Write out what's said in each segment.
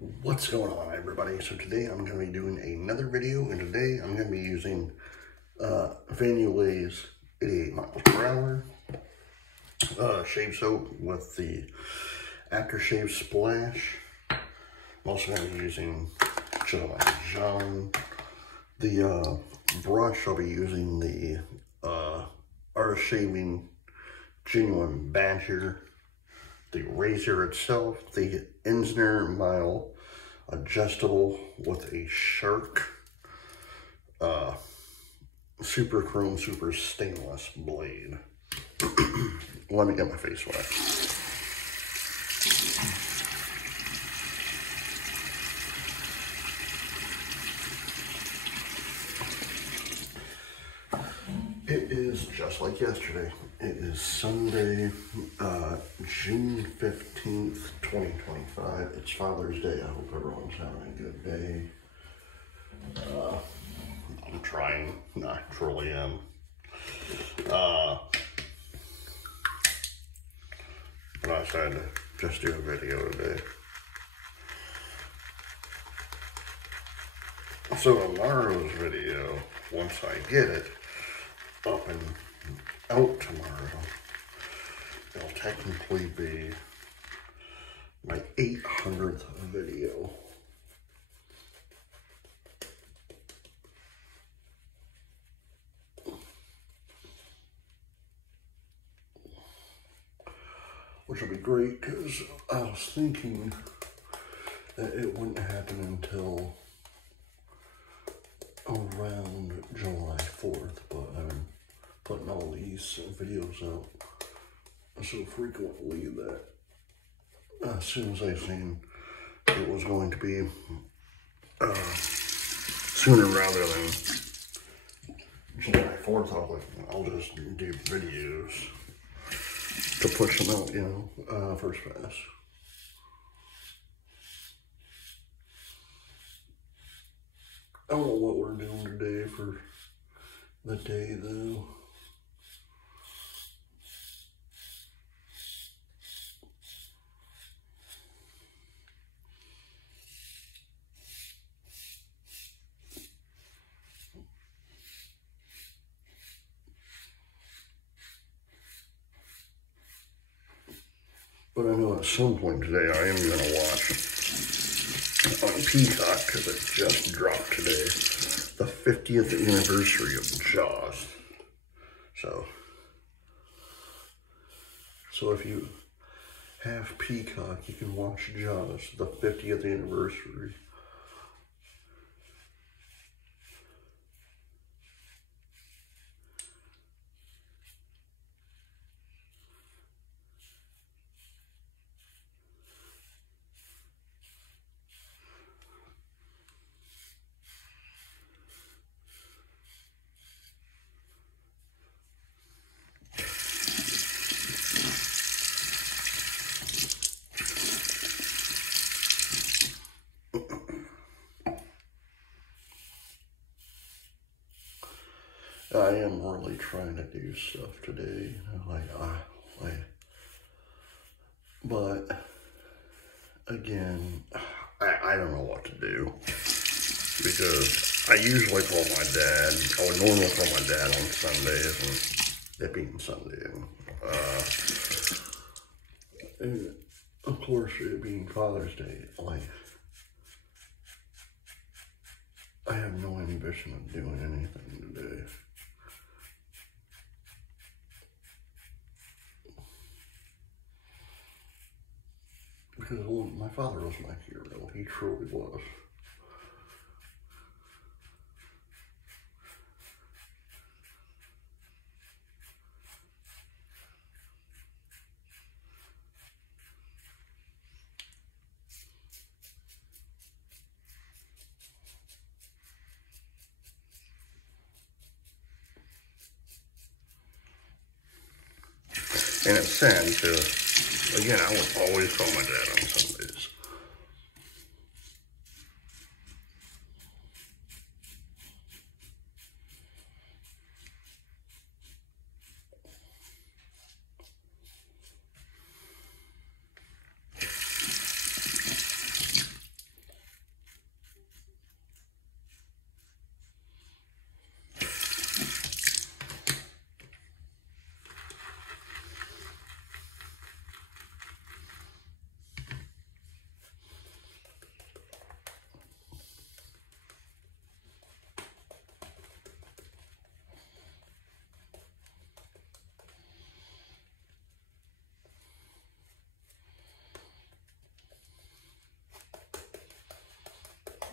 What's going on, everybody? So today I'm going to be doing another video, and today I'm going to be using Yulay's 88 miles per hour shave soap with the aftershave splash. I'm also going to be using Yulay John. The brush, I'll be using the Art Shaving Genuine Badger. The razor itself, the Ensner Mile adjustable with a shark super chrome, super stainless blade. Let me get my face wet. It is just like yesterday. It is Sunday, June 15th, 2025. It's Father's Day. I hope everyone's having a good day. I'm trying. No, I truly am. But I decided to just do a video today. So tomorrow's video, once I get it up and out tomorrow, it'll technically be my 800th video. Which will be great, because I was thinking that it wouldn't happen until around July 4th, but I've been putting all these videos out so frequently that as soon as I seen it was going to be sooner rather than July 4th, I was like, I'll just do videos to push them out, you know, first pass. I don't know what we're doing today for the day, though. But I know at some point today I am going to watch on Peacock, because it just dropped today, the 50th anniversary of Jaws. So if you have Peacock, you can watch Jaws, the 50th anniversary. I am really trying to do stuff today, but again, I don't know what to do, because I usually call my dad. I would normally call my dad on Sundays, and it being Sunday, and of course it being Father's Day, I have no ambition of doing anything today. Because my father was my hero. He truly was. And it's sad because, again, I would always call my dad on Sundays.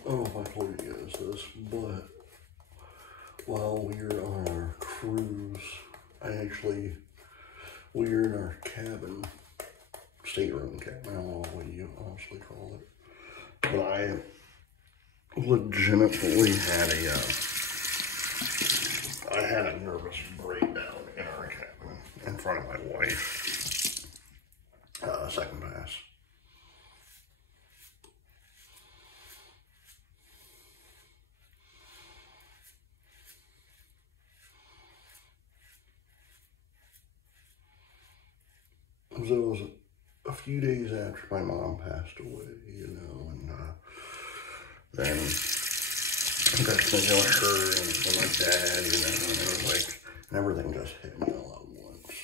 don't know if I told you guys this, but while we were on our cruise, we were in our cabin, stateroom cabin, I don't know what you honestly call it, but I legitimately had a nervous breakdown in our cabin in front of my wife, second pass. So it was a few days after my mom passed away, you know, and then I got to know her and my dad, you know, and it was like, everything just hit me all at once.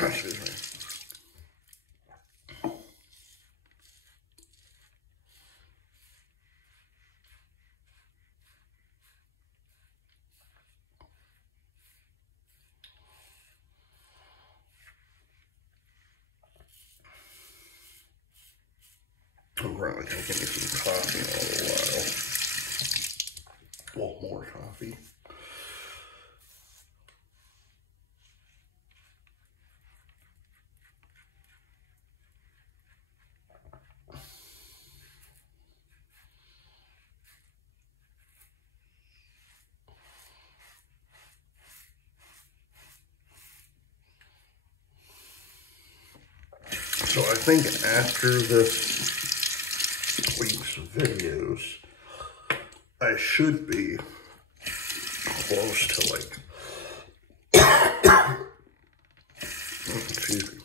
Excuse me. I'm probably gonna get me some coffee in a little while. Well, more coffee. So I think after this week's videos, I should be close to like, excuse me.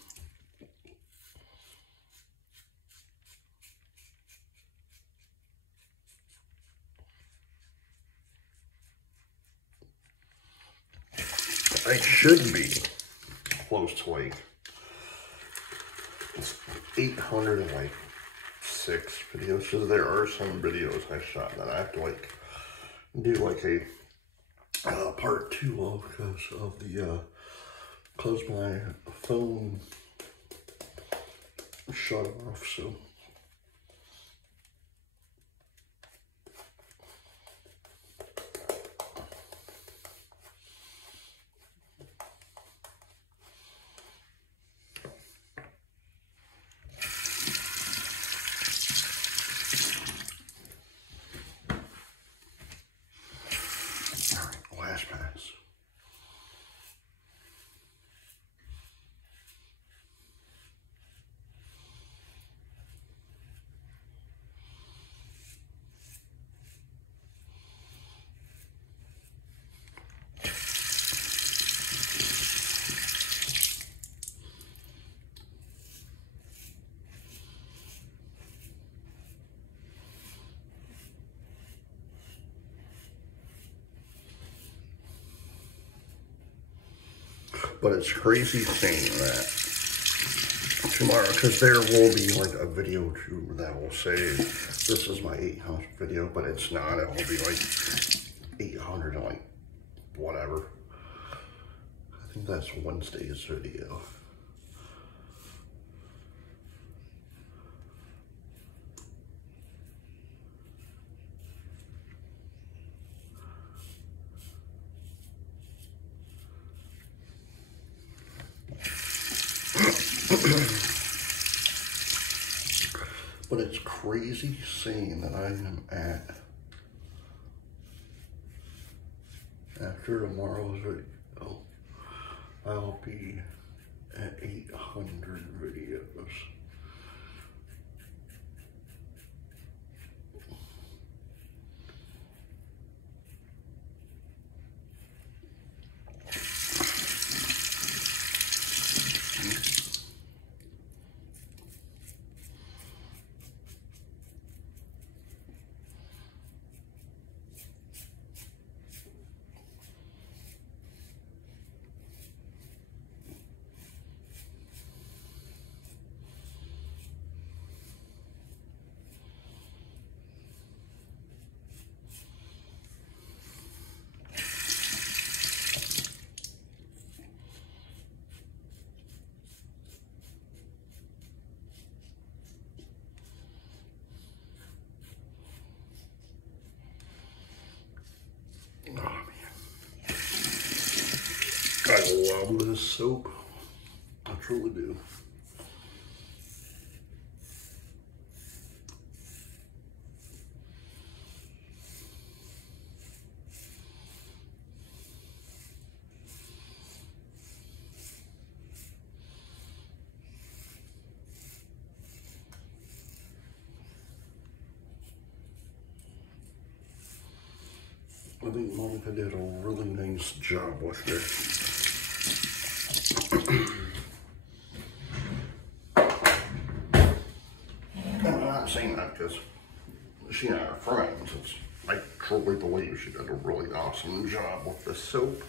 I should be close to like 806 videos, because there are some videos I shot that I have to like do like a part 2 of, because my phone shut off, so. Last pass. But it's crazy saying that tomorrow, because there will be like a video too that will say this is my 800th video, but it's not. It will be like 800 and like whatever. I think that's Wednesday's video. But it's crazy saying that I am at, after tomorrow's video, I'll be at 800 videos. love this soap. I truly do. I think Monica did a really nice job with it. And I'm not saying that because she and I are friends. I truly believe she did a really awesome job with this soap.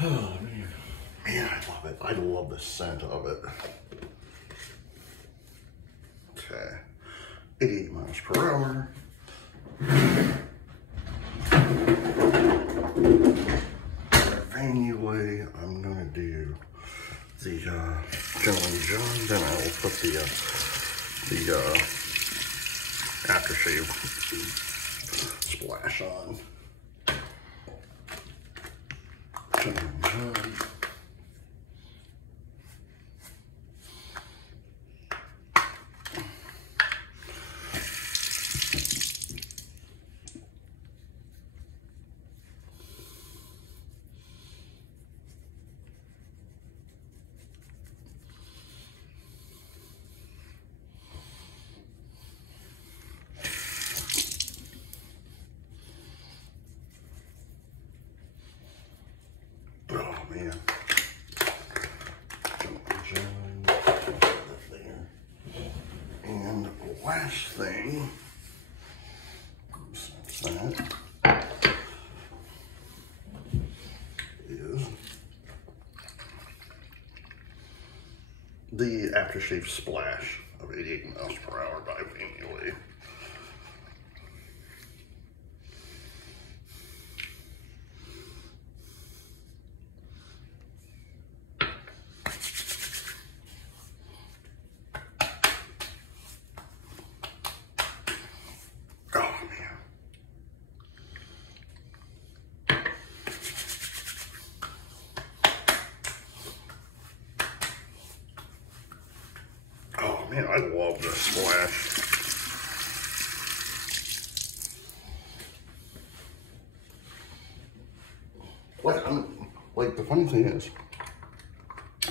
Oh man. Man, I love it. I love the scent of it. Okay. 88 miles per hour. Yulay, I'm gonna do the Yulay John, then I will put the aftershave splash on. Yulay John. Oh man. And last thing, that is the aftershave splash of 88 miles per hour by Yulay. Man, I love this splash. Like the funny thing is,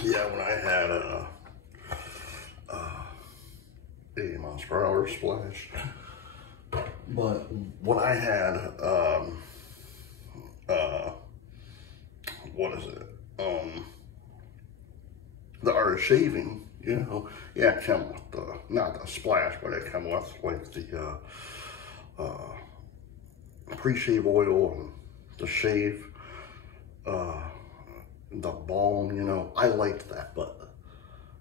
yeah, when I had a 80 miles per hour splash, but when I had what is it? The art of shaving. You know, yeah, it came with the, not the splash, but it came with like the pre-shave oil and the shave, the balm, you know. I liked that, but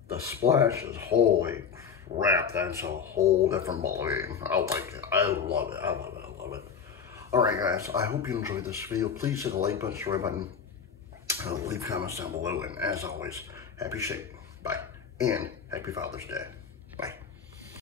the splash is, holy crap, that's a whole different ballgame. I like it. I love it. I love it. I love it. All right, guys, I hope you enjoyed this video. Please hit the like button, subscribe button, leave comments down below, and as always, happy shaving. Bye. And happy Father's Day. Bye.